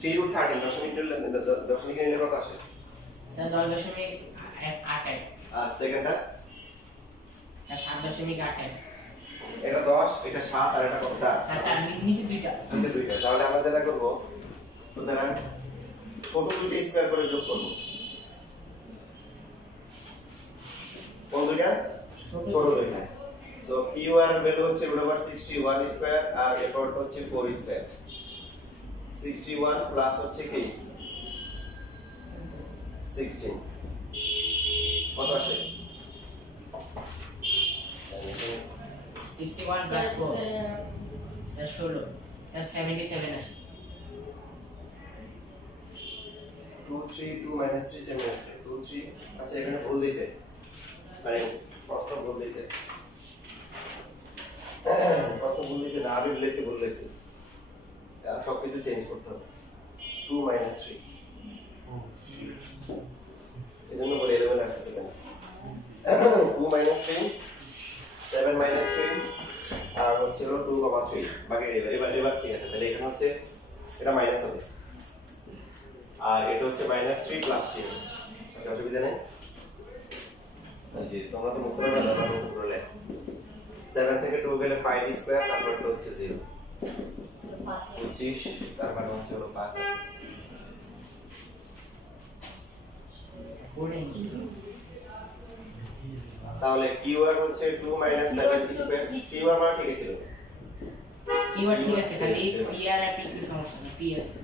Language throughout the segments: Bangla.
3 root 13 দশমিক নিলে কত আসে স্যার 10.81 আর সেকেন্ডটা স্যার 7.81 এটা 10 এটা 7 আর এটা কত 4 স্যার 4 নিচে দুইটা তাহলে আমরা যেটা করব সুতরাং ছোট দুটো স্কয়ার করে যোগ করব কোন দুইটা ছোট দুইটা সো কিউ আর ভ্যালু হচ্ছে √61 স্কয়ার আর এফর্ট হচ্ছে 4 স্কয়ার 61 প্লাস হচ্ছে কি 16 কত আসে 61 প্লাস 4 স্যার 16 স্যার 77 আসে 2 3 2 3 7 2 3 আচ্ছা এখানে ভুল দিয়েছে মানে প্রশ্ন ভুল দিয়েছে না আমি রিলেটিভ ভুল দিয়েছে আর সবকিছু চেঞ্জ করতে হবে 2 - 3 এজন্য বলে 11 আসছে কেন 2 - 3 7 - 3 আর হচ্ছে 2,3 বাকি এবার ঠিক আছে তাহলে এখানে হচ্ছে এটা মাইনাস হবে আর এটা হচ্ছে -3 + 3 আচ্ছা অসুবিধা নেই জি তোমরা তো মুখে না দাও মুখে করলে 7 থেকে 2 গেলে 5 স্কয়ার তারপর তো হচ্ছে 0 25 তারপর হচ্ছে 5 তাহলে কিউআর হচ্ছে 2 - 7 স্কয়ার কিউআর মানে ঠিক আছে কিউআর ঠিক আছে খালি পিআর আর পিকিউ সমস্যা না পি আছে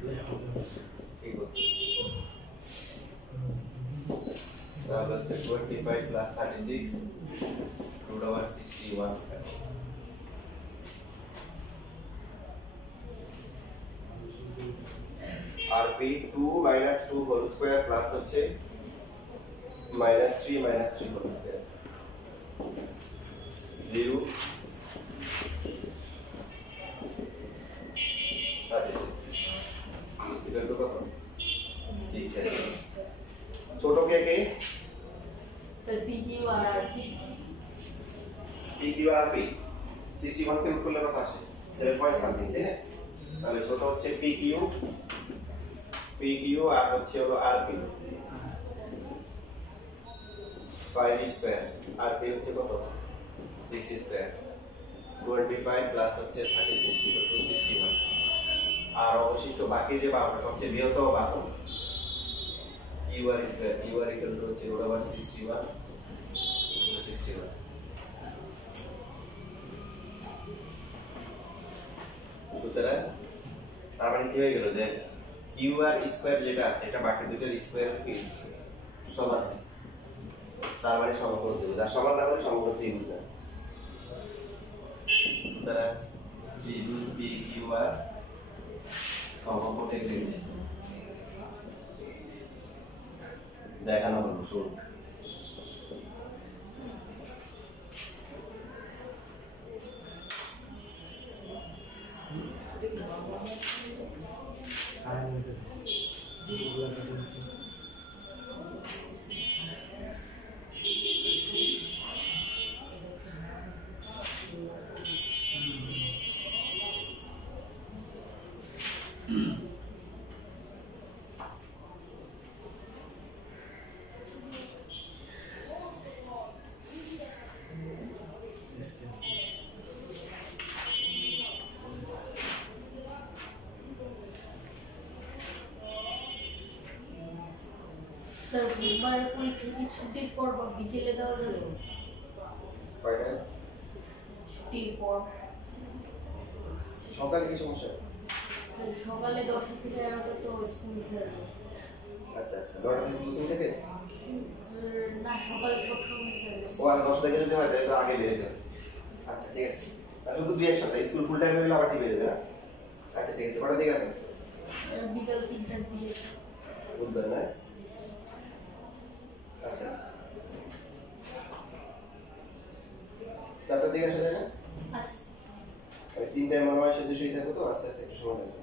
ঠিক আছে তাহলে হচ্ছে 25 + 36 √61 আর পি 2 - 2 হোল স্কয়ার প্লাস হচ্ছে -3 - 3 হোল স্কয়ার 0 ইকুয়াল টু কত 6 আছে ছোট কে কে স্যার পি কিউ আর আর পি আর পি 61 কে রুট করলে কত আসে 7 পয়েন্ট সামথিং তাই না তাহলে ছোট হচ্ছে পি কিউ আর হচ্ছে হলো আর পি 5 স্কয়ার আর পি হচ্ছে কত 6 স্কয়ার 25 প্লাস হচ্ছে 36 ইকুয়াল টু 61 আর অবশিষ্ট বাকি যে বাহুটা সবচেয়ে বৃহত্তম বাহু QR square QR equal to হচ্ছে √61 61 সুতরাং তার মানে কি হয়ে গেল যে কিউআর স্কয়ার যেটা আছে এটা বাকি দুটোর স্কয়ার কি সমান হয়েছে তার মানে সমকোণ ত্রিভুজ আর সমান না হলে সমকোণ ত্রিভুজ না সুতরাং ত্রিভুজ পি কিউআর সমকোণ ত্রিভুজ দেখানো হলো শুরু স্যার বুধবার পরীক্ষা কি ছুটির পর বা বিকেলে দেওয়া যাবে কয়টা ছুটির পর সকালে কি সমস্যা স্যার সকালে 10টা থেকে 11টা তো স্কুল খেলা আচ্ছা আচ্ছা 9টা থেকে কোচিং থেকে স্যার না সকালে সব সময় স্যার ও আর 10 থেকে যদি হয় তাহলে তো আগে বেরিয়ে যাবে আচ্ছা ঠিক আছে আর শুধু দুই এক সপ্তাহ স্কুল ফুল টাইম হলে আবার ঠিক হয়ে যাবে না আচ্ছা ঠিক আছে কটা দিকে আসবে বিকাল 3টার দিকে বুধবার না আচ্ছা 4টার দিকে আসা যায় না আচ্ছা আমি 3টায় মনে হয় সাথে শুয়ে থাকবো তো আস্তে আস্তে একটু সময় লাগবে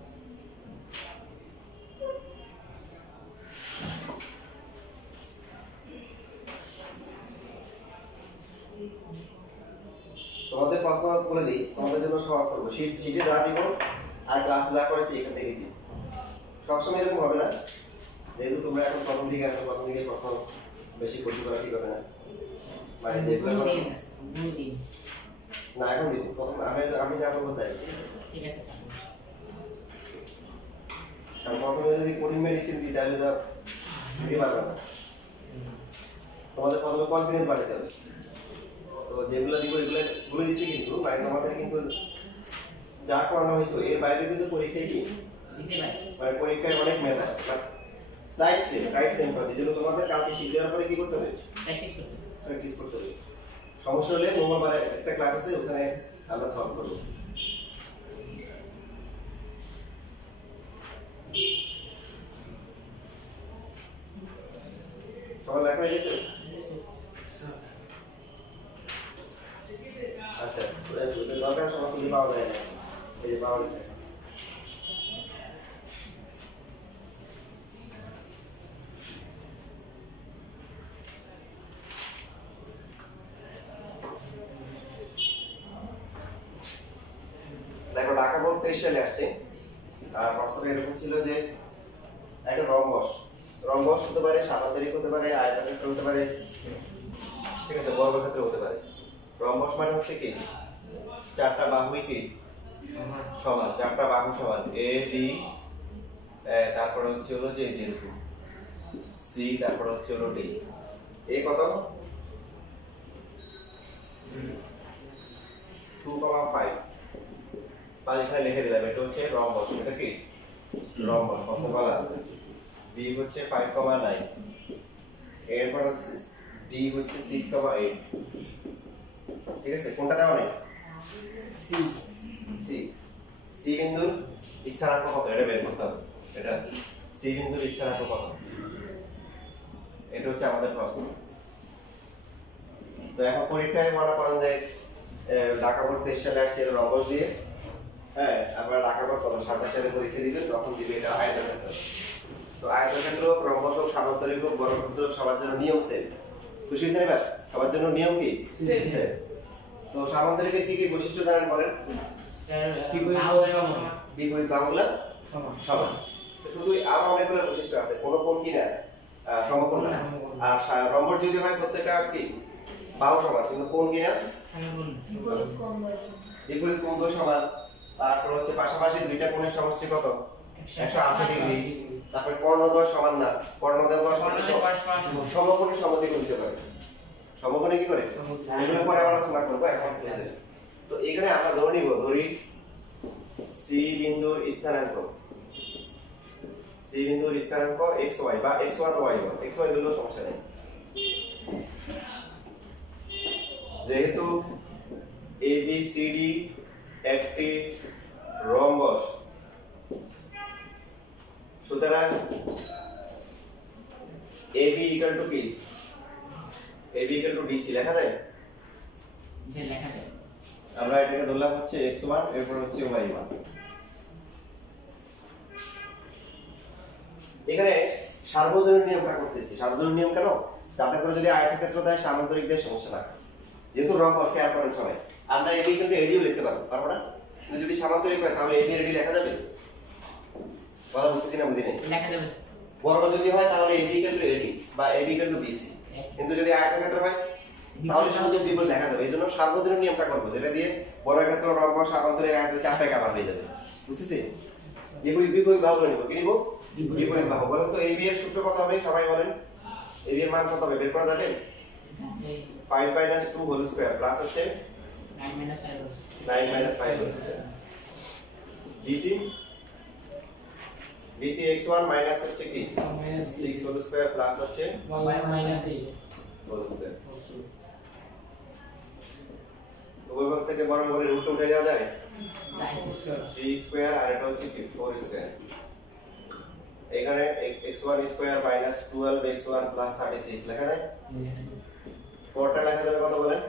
তোমাদের প্রশ্ন বলে দিই তোমাদের জন্য সহজ করবো শীটে যা দিব আর ক্লাস যা করেছি এখান থেকে দিব সবসময় এরকম হবে না, যেহেতু তোমরা এখন প্রথম দিকে আছো, প্রথম দিকে প্রথম বেশি কঠিন করা ঠিক হবে না। মানে যেগুলো না এখন দিব প্রথম আমি যা বলবো তাই, ঠিক আছে স্যার। কারণ প্রথমে যদি কঠিন মেডিসিন দিই তাহলে তো দিতে পারবে না, তোমাদের প্রথমে কনফিডেন্স বাড়াতে হবে। তো যেগুলো দিব এগুলো বলে দিচ্ছি, কিন্তু মানে তোমাদের কিন্তু যা করানো হয়েছে এর বাইরে কিন্তু পরীক্ষায় কি দিতে পারি, মানে পরীক্ষায় অনেক ম্যাথ আসছে, রাইট সেম কথা। যেগুলো তোমাদের কালকে শিখে দেওয়ার পরে কি করতে হবে, প্র্যাকটিস করতে হবে। সমস্যা হলে মঙ্গলবার একটা ক্লাস আছে, ওখানে আমরা সলভ করবো। সবার লেখা হয়ে গেছে? আচ্ছা, দরকার সময় খুঁজে পাওয়া যায় না, এই যে পাওয়া গেছে। দেখো ঢাকা বোর্ড 23 সালে আসছে, আর প্রশ্নটা এরকম ছিল যে একটা রম্বস হতে পারে, সামান্তরিক হতে পারে, আয়তক্ষেত্র হতে পারে, ঠিক আছে, বর্গক্ষেত্র হতে পারে। রম্বস মানে হচ্ছে কি চারটা বাহুই কি সমান, চারটা বাহু সমান, এ বি, তারপর হচ্ছে হলো যে যেরকম সি, তারপর হচ্ছে হলো ডি। এ কত 2,5 এখানে লিখে দিলাম, এটা হচ্ছে রম্বস, এটা কি রম্বস প্রশ্ন বলা আছে। বি হচ্ছে 5,9, এরপর হচ্ছে ডি হচ্ছে 6,8, ঠিক আছে। কোনটা দেওয়া নেই? সি বিন্দুর স্থানাঙ্ক কত এটা বের করতে হবে। এটা সি বিন্দুর স্থানাঙ্ক কত, এটা হচ্ছে আমাদের প্রশ্ন। তো এখন পরীক্ষায় মনে করেন যে ঢাকা বোর্ড 23 সালে আসছে রম্বস দিয়ে, হ্যাঁ আপনারা ঢাকা বোর্ড 27 সালে পরীক্ষা দিবেন, তখন দিবে এটা আয়তক্ষেত্র। তো আয়তক্ষেত্র, রম্বস হোক, সামান্তরিক হোক, বর্গক্ষেত্র সবার জন্য নিয়ম সেম। খুশি হয়েছেন এবার? সবার জন্য নিয়ম কি সেম। তো সামান্তরিকের কি কি বৈশিষ্ট্য জানেন বলেন? স্যার বিপরীত বাহুগুলো সমান। তো শুধু আরো অনেকগুলো বৈশিষ্ট্য আছে, কোন কোন কি না সমকোণ না। আর রম্বস যদি হয় প্রত্যেকটা কি বাহু সমান, কিন্তু কোন কি না বিপরীত কোণ দুই সমান। তারপর হচ্ছে পাশাপাশি দুইটা কোণের সমষ্টি কত 180 ডিগ্রি। তারপর কর্ণদ্বয় সমান না, কর্ণদ্বয় সমকোণী সমদ্বিখণ্ডক হতে পারে। সমকোণে কি করে এগুলো পরে আলোচনা করব, এখন তো এখানে আমরা ধরি সি বিন্দুর স্থানাঙ্ক, xy বা x1 y1, xy দিলেও সমস্যা নেই। যেহেতু ABCD একটি রম্বস, সুতরাং AB ইকুয়াল টু কি AB ইকুয়াল টু BC লেখা যায়? যে লেখা যায়, আমরা এটাকে ধরলাম হচ্ছে x1, এরপর হচ্ছে y1। এখানে সার্বজনীন নিয়মটা করতেছি। সার্বজনীন নিয়ম কেন? যাতে করে যদি আয়তক্ষেত্র দেয়, সামান্তরিক দেয়, সমস্যা না। যেহেতু রম্বস, খেয়াল করেন সবাই, আমরা AB কিন্তু ADও লিখতে পারবো না? কিন্তু যদি সামান্তরিক হয় তাহলে AB AD লেখা যাবে? কথা বুঝতেছি না, বুঝি নাই? লেখা যাবে। বর্গ যদি হয় তাহলে AB AD বা AB BC, কিন্তু যদি আয়তক্ষেত্র হয় তাহলে শুধু বিপরীত লেখা যাবে। এইজন্য সার্বজনীন নিয়মটা করব, যেটা দিয়ে বর্গক্ষেত্র, রম্বস, সামান্তরিক, আয়তক্ষেত্র চারটাই কভার হয়ে যাবে। বুঝতেছি? বিপরীত বাহু নিব। কি নিব? বিপরীত বাহু। বলেন তো AB এর সূত্র কত হবে? সবাই বলেন। AB এর মান কত হবে বের করা যাবে? 5 - 2 হোল স্কয়ার প্লাস হচ্ছে 9 - 5 whole square. BC x1 minus হচ্ছে কি 6 হোল স্কয়ার প্লাস হচ্ছে y মাইনাস 8 হোল স্কয়ার। উভয় পক্ষ থেকে বড় করে রুট উঠে যাওয়া যায় 3 স্কয়ার, আর এটা হচ্ছে কি 4 স্কয়ার। এখানে x1 square minus 12x1 plus 36 লেখা যায়। পরটা লেখা যাবে কত বলেন?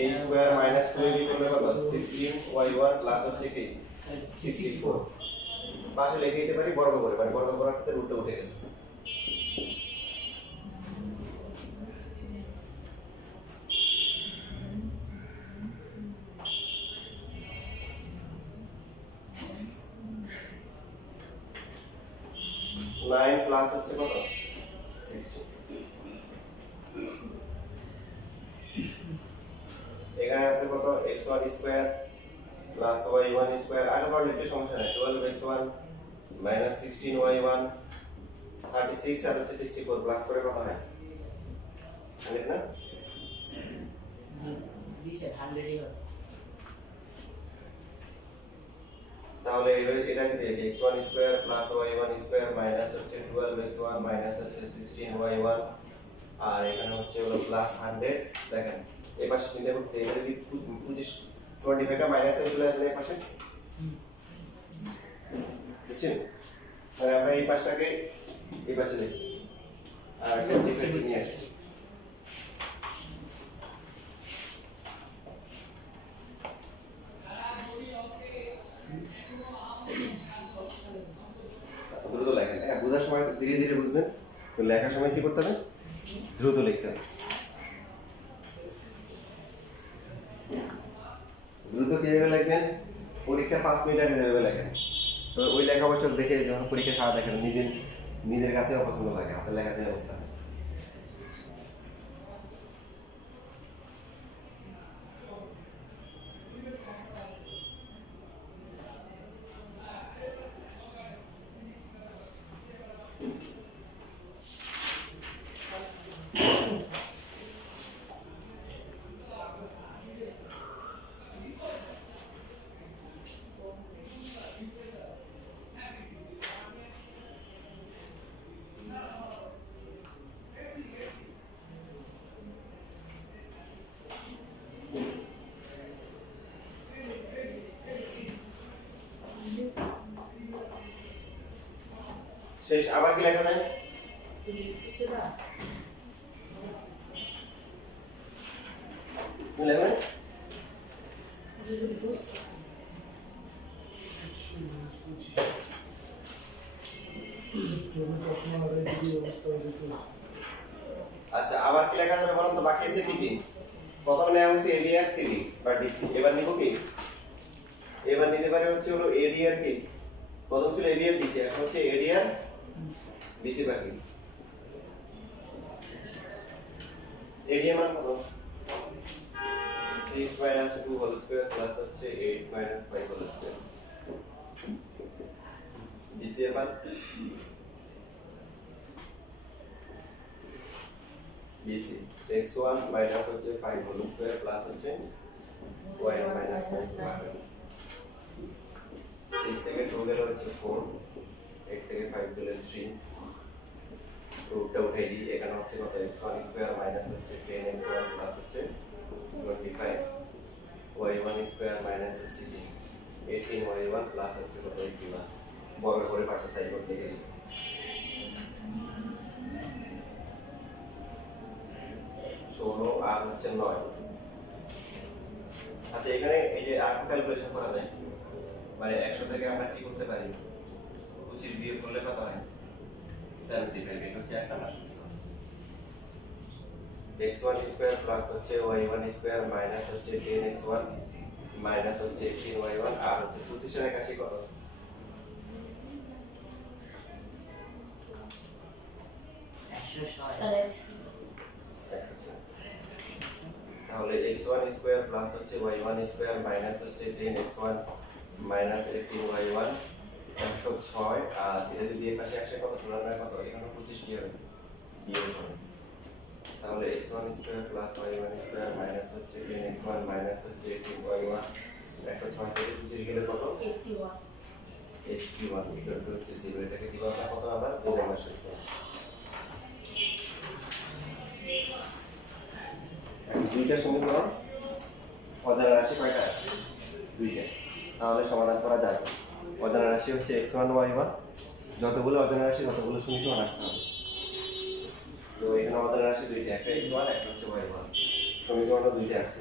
a স্কয়ার মাইনাস 12 করলে কত 16y1 প্লাস হচ্ছে কি 64। পাশে লিখে দিতে পারি বর্গ করে, মানে বর্গ করার ক্ষেত্রে রুটটা উঠে গেছে। 9 প্লাস হচ্ছে কত 16 এখানে আছে কত x1 square plus y1 square আগে পড়লে একটু সমস্যা নাই 12x1 মাইনাস 16y1 36 আর হচ্ছে 64 প্লাস করে কত হয় 100 না দিছে 100 ই হবে তাহলে এটা যদি x1 square plus y1 square minus হচ্ছে 12x1 মাইনাস হচ্ছে 16y1 আর এখানে হচ্ছে হলো প্লাস 100 দেখেন এই পাশে নিতে হচ্ছে এটা যদি 25 টা মাইনাস হয়ে চলে আসলে এই পাশে বুঝছেন মানে আমরা এই পাশটাকে এই পাশে দিচ্ছি আর এটা ডিফারেন্ট নিয়ে আসছি দ্রুত লেখেন হ্যাঁ বোঝার সময় ধীরে ধীরে বুঝবেন তো লেখার সময় কি করতে হবে দ্রুত লিখতে হবে দ্রুত কিভাবে লিখবেন পরীক্ষা 5 মিনিট আগে যেভাবে লেখেন তো ওই লেখা অবচক দেখে যখন পরীক্ষা খাওয়া দেখেন নিজের কাছে অপছন্দ লাগে হাতে লেখা যে অবস্থা শেষ আবার কি লেখা যায় লেখা আচ্ছা আবার কি লেখা যাবে বলুন তো বাকি আছে কি কি প্রথমে নেওয়া হয়েছে এডি আর সিডি বা ডিসি এবার নিব কি এবার নিতে পারে হচ্ছে হলো এডি আর কি প্রথম ছিল এডি আর ডিসি এখন হচ্ছে এডি আর ডিসি বাকি এডি এর মান কত 6 minus 2 whole square plus হচ্ছে 8 minus 5 whole square ডিসি এর মান ডিসি x1 minus হচ্ছে 5 whole square plus হচ্ছে y1 minus 9 6 থেকে 2 গেল হচ্ছে 4 8 থেকে 5 গেল 3 রুটটা উঠাই দিই এখানে হচ্ছে কত x1 স্কয়ার মাইনাস হচ্ছে 10x1 প্লাস হচ্ছে 25 y1 স্কয়ার মাইনাস হচ্ছে 18y1 প্লাস হচ্ছে কত 81 বর্গ করে পাশে সাইড করতে গেলে 16 আর হচ্ছে 9 আচ্ছা এখানে এই যে আর ক্যালকুলেশন করা যায় মানে 100 থেকে আমরা কি করতে পারি 25 বিয়োগ করলে কত হয় 75 এটা হচ্ছে একটা না সূত্র x1 স্কয়ার প্লাস হচ্ছে y1 স্কয়ার মাইনাস হচ্ছে 10x1 মাইনাস হচ্ছে 18y1 আর হচ্ছে 25 এর কাছে কত 106 তাহলে x1 স্কয়ার প্লাস হচ্ছে y1 স্কয়ার মাইনাস হচ্ছে 10x1 মাইনাস 18y1 106 আর এটা যদি এর পাশে আসে কত তুলনায় কত এখানে 25 কি হবে বিয়োগ হবে তাহলে x1 square plus y1 square minus হচ্ছে 10x1 মাইনাস হচ্ছে 18y1 106 থেকে 25 গেলে কত 81 ইকুয়াল টু হচ্ছে 0 এটাকে কি করব কত আবার দুই মাসের দুইটা সমীকরণ অজানা রাশি কয়টা দুইটা তাহলে সমাধান করা যায় অজানা রাশি হচ্ছে x1 y1 যতগুলো অজানা রাশি ততগুলো সমীকরণ আসতে হবে তো এখানে অজানা রাশি দুইটা একটা x1 একটা হচ্ছে y1 সমীকরণ দুইটা আসছে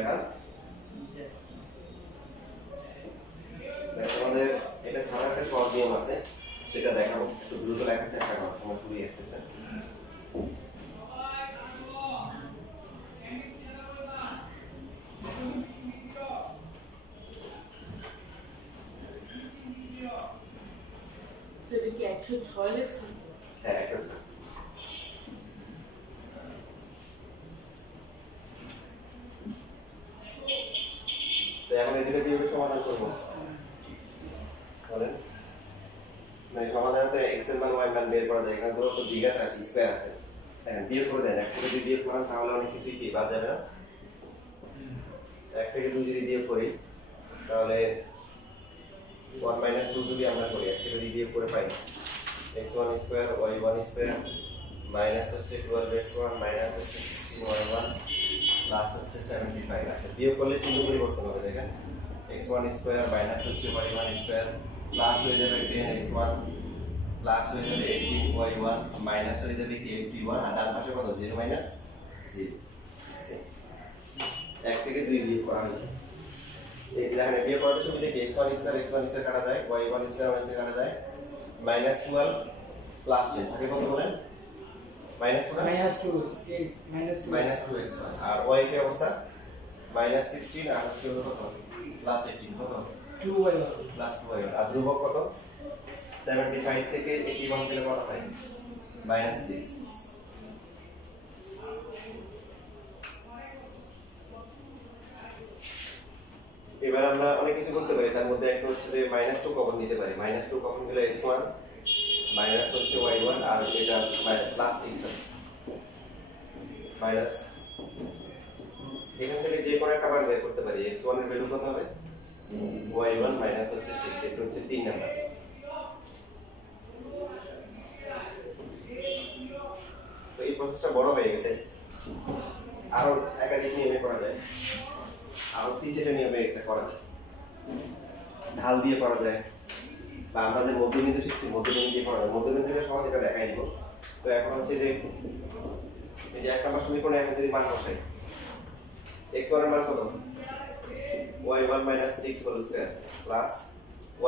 লেখা আমাদের এটা ছাড়া একটা সহজ নিয়ম আছে সেটা দেখাবো একটু দ্রুত লেখা চেষ্টা করো তোমার পুরো আসতেছে সেটা কি 106 লেখছে হ্যাঁ একদম তো এখন এই দুটো বিয়োগের সমাধান করব বলেন মানে সমাধানতে x এর মান y মান বের করা যায় এখানে তো দ্বিঘাত রাশি স্কয়ার আছে এখন বিয়োগ করে দেন এক থেকে যদি বিয়োগ করেন তাহলে অনেক কিছুই কি বাদ যাবে না এক থেকে 2 যদি বিয়োগ করি তাহলে 1 - 2 যদি আমরা করি এক থেকে যদি বিয়োগ করে পাই x1 square y1 square minus হচ্ছে 12x1 মাইনাস হচ্ছে 16y1 প্লাস হচ্ছে 75 আছে বিয়োগ করলে চিহ্ন পরিবর্তন হবে দেখেন x1 স্কয়ার মাইনাস হচ্ছে y1 স্কয়ার প্লাস হয়ে যাবে 10x1 প্লাস হয়ে যাবে 18y1 মাইনাস হয়ে যাবে কি 81 আর ডান পাশে কত 0 মাইনাস 0 এক থেকে 2 বিয়োগ করা হয়েছে এই দেখেন বিয়োগ করার সুবিধা কি x1 স্কয়ার কাটা যায় y1 স্কয়ার y কাটা যায় -12 প্লাস 10 থাকে কত বলেন -2x1 আর y কি অবস্থা -16 আর হচ্ছে কত +18 কত 2y প্লাস 2y আর ধ্রুবক কত 75 থেকে 81 গেলে কত হয় -6 এবার আমরা অনেক কিছু করতে পারি তার মধ্যে একটা হচ্ছে যে -2 কমন দিতে পারি -2 কমন গেলে x1 মাইনাস হচ্ছে y1 আর এটা +6 হয় মাইনাস এখান থেকে যে কোনো একটা মান বের করতে পারি x1 এর ভ্যালু কত হবে y1 মাইনাস হচ্ছে 6 এটা হচ্ছে 3 নাম্বার তো এই প্রসেসটা বড় হয়ে গেছে আরো একাধিক নিয়মে করা যায় আরো 3টা নিয়মে এটা করা যায় ঢাল দিয়ে করা যায় বা আমরা যে মধ্যবিন্দু শিখছি মধ্যবিন্দু দিয়ে করা যায় মধ্যবিন্দুটা সহজ এটা দেখাই দিব তো এখন হচ্ছে যে এই যে এক নম্বর সমীকরণে এখন যদি মান বসাই x1 এর মান কত y1 - 6 whole square plus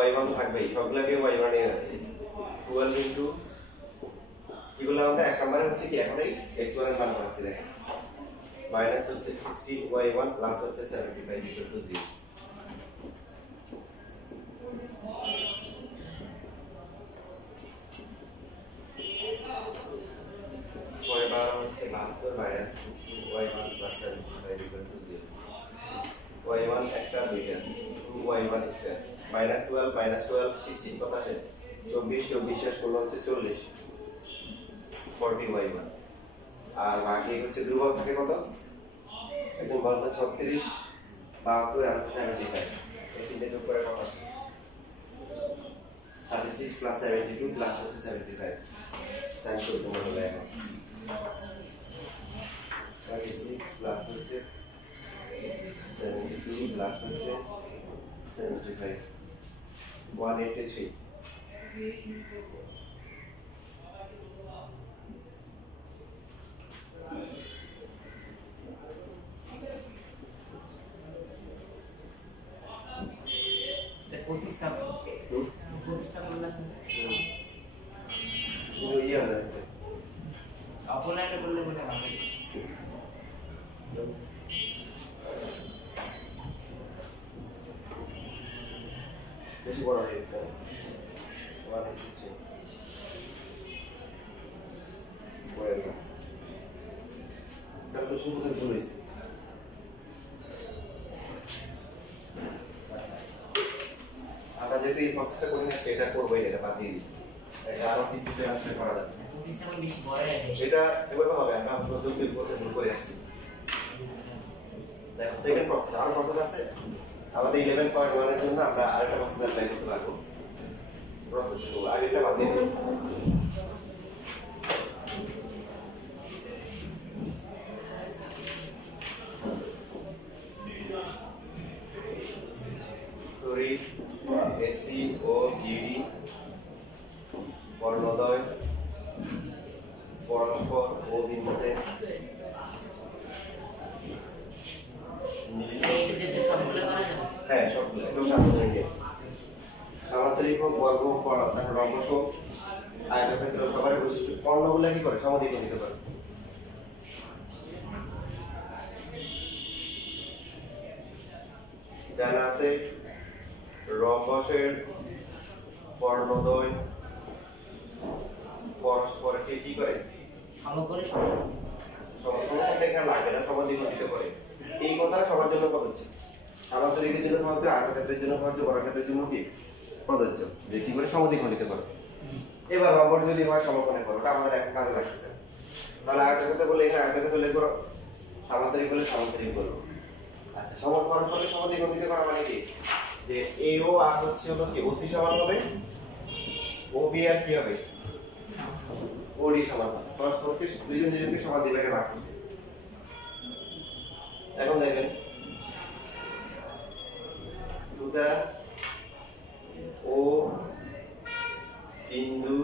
y1 থাকবেই সবগুলোকে y1 নিয়ে যাচ্ছি 12 ইনটু এগুলো আমরা এক নম্বরে হচ্ছে কি এখন এই x1 এর মান পাচ্ছি দেখেন মাইনাস হচ্ছে 16y1 প্লাস হচ্ছে 75 ইকুয়াল টু 0 y1 হচ্ছে 72 minus 16y1 plus 75 equal to 0 y1 একটা দুইটা 2y1 স্কয়ার -12 16 কত আসে 24 আর 16 হচ্ছে 40 40y1 আর বাকি হচ্ছে ধ্রুবক থাকে কত একদম বলতে 36 72 আর 75 এই তিনটে যোগ করে কত 36 প্লাস 72 প্লাস হচ্ছে 75 টাইম তো তোমার হলো এখন 36 প্লাস হচ্ছে 72 প্লাস হচ্ছে 75 183 প্রতিস্থাপন আছে শুধু ইয়ে হয়ে যাচ্ছে অপলাইনে বললে মনে হবে বেশি বড় হয়ে গেছে 183 বড় না তারপর শুধু ভুল হয়েছে আমরা যেহেতু এই প্রসেসটা করি না সেটা করবোই না এটা বাদ দিয়ে দিই এটা আরো কিছুটা আসলে করা যাবে প্রতিস্থাপন বেশি বড় হয়ে যায় এটা এভাবে হবে আমরা প্রযুক্তির উপরে ভুল করে আসছি দেখো সেকেন্ড প্রসেস আরো প্রসেস আছে আমাদের 11.1 এর জন্য আমরা আরেকটা প্রসেস অ্যাপ্লাই করতে পারবো প্রসেসগুলো আগেরটা বাদ দিয়ে দিই তড়িৎ এসি ও জিডি বর্ণদ্বয় পরস্পর ও বিন্দুতে হ্যাঁ সবগুলো একদম সাধারণ সামান্তরিক হোক বর্গ হোক তারপর রম্বস হোক আয়তক্ষেত্র সবার বৈশিষ্ট্য কর্ণগুলো কি করে সমদ্বিখণ্ডিত করে জানা আছে রম্বসের কর্ণদ্বয় পরস্পরকে কি করে সমকোণে সমকোণে এখানে লাগে না সমদ্বিখণ্ডিত করে এই কথাটা সবার জন্য প্রযোজ্য সামান্তরিকের জন্য প্রযোজ্য আয়তক্ষেত্রের জন্য প্রযোজ্য বর্গক্ষেত্রের জন্য কি প্রযোজ্য যে কি করে সমদ্বিখণ্ডিত করে এবার রম্বস যদি হয় সমকোণে করো ওটা আমাদের এখন কাজে লাগতেছে তাহলে আয়তক্ষেত্র বলে এখানে আয়তক্ষেত্র লিখো সামান্তরিক বলে সামান্তরিক বলবো আচ্ছা সমান পরস্পরকে সমদ্বিখণ্ডিত করা মানে কি যে এ ও আর হচ্ছে হলো কি ওসি সমান হবে ও বি আর কি হবে ওডি সমান হবে পরস্পরকে দুজনকে সমান দিকে ভাগ করতে এখন দেখেন সুতরাং ও বিন্দু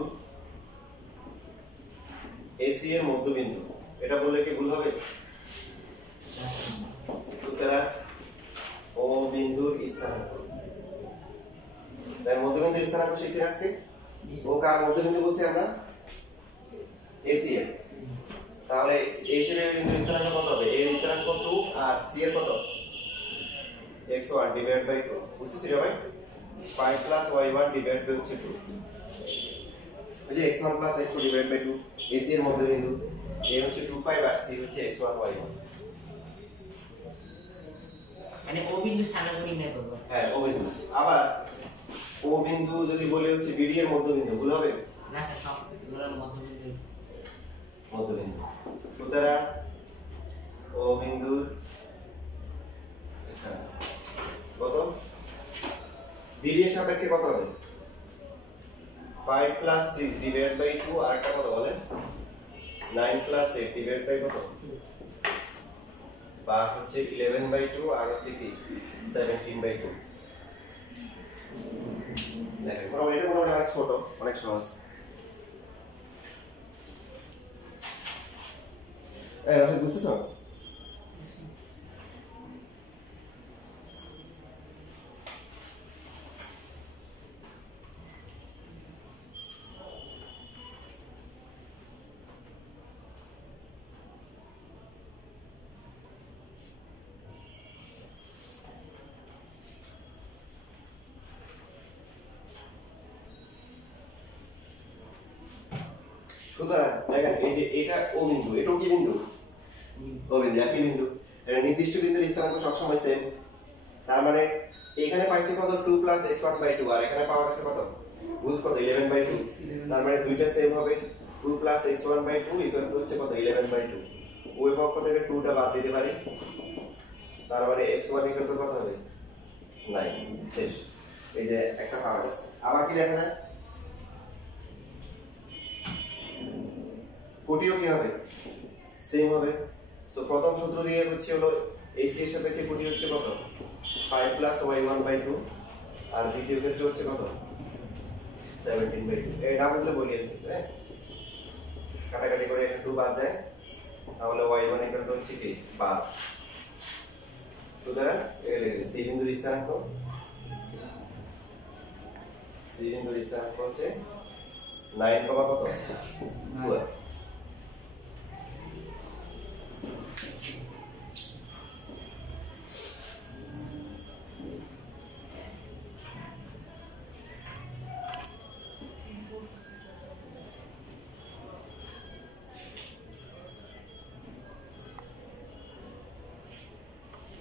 এসি এর মধ্যবিন্দু এটা বললে কি ভুল হবে সুতরাং ও বিন্দুর স্থানাঙ্ক তাই মধ্যবিন্দুর স্থানাঙ্ক শিখছি আজকে ও কার মধ্যবিন্দু বলছি আমরা এসি এর তাহলে এসি এর বিন্দুর স্থানাঙ্ক কত হবে এর স্থানাঙ্ক 2 আর সি এর কত x1 ডিভাইড বাই 2 বুঝছিস রে ভাই 5 প্লাস y1 ডিভাইড বাই হচ্ছে 2 ওই যে x1 plus x2 divide by 2 AC এর মধ্যবিন্দু a হচ্ছে 25 আর c হচ্ছে x1 y1 মানে ও বিন্দু স্থানাঙ্ক নির্ণয় করব হ্যাঁ ও বিন্দু আবার ও বিন্দু যদি বলে হচ্ছে বিডি এর মধ্যবিন্দু ভুল হবে না স্যার সব এগুলো মধ্যবিন্দু সুতরাং ও বিন্দুর স্থানাঙ্ক কত বিডি এর সাপেক্ষে কত হবে 5 প্লাস 6 ডিভাইড বাই 2 আর একটা কত বলেন 9 প্লাস 8 ডিভাইড বাই কত বা হচ্ছে 11 বাই 2 আর হচ্ছে কি 17 বাই 2 দেখেন পুরো এটা মনে হয় ছোট অনেক সহজ আপনি বুঝতেছো সুতরাং দেখেন এই যে এটা ও বিন্দু এটাও কি বিন্দু ও বিন্দু একই বিন্দু এটা নির্দিষ্ট বিন্দুর স্থানাঙ্ক সবসময় সেম তার মানে এখানে পাইছি কত 2 প্লাস x1 বাই 2 আর এখানে পাওয়া গেছে কত বুঝ কত 11 বাই 2 তার মানে দুইটা সেম হবে 2 plus x1 by 2 equal to হচ্ছে কত 11 বাই 2 ওই পক্ষ থেকে 2 টা বাদ দিতে পারি তার মানে x1 ইকুয়াল টু কত হবে 9 শেষ এই যে একটা পাওয়া গেছে আবার কি লেখা যায় কোটিও কি হবে সেম হবে সো প্রথম সূত্র দিয়ে হচ্ছে হলো এসি এর সাপেক্ষে কোটি হচ্ছে কত 5 প্লাস y1 বাই 2 আর দ্বিতীয় ক্ষেত্রে হচ্ছে কত 17 বাই 2 এটা বললে বলি হ্যাঁ কাটাকাটি করে 2 বাদ যায় তাহলে y1 ইকুয়াল টু হচ্ছে কি 12 সুতরাং সি বিন্দুর স্থানাঙ্ক হচ্ছে 9, কত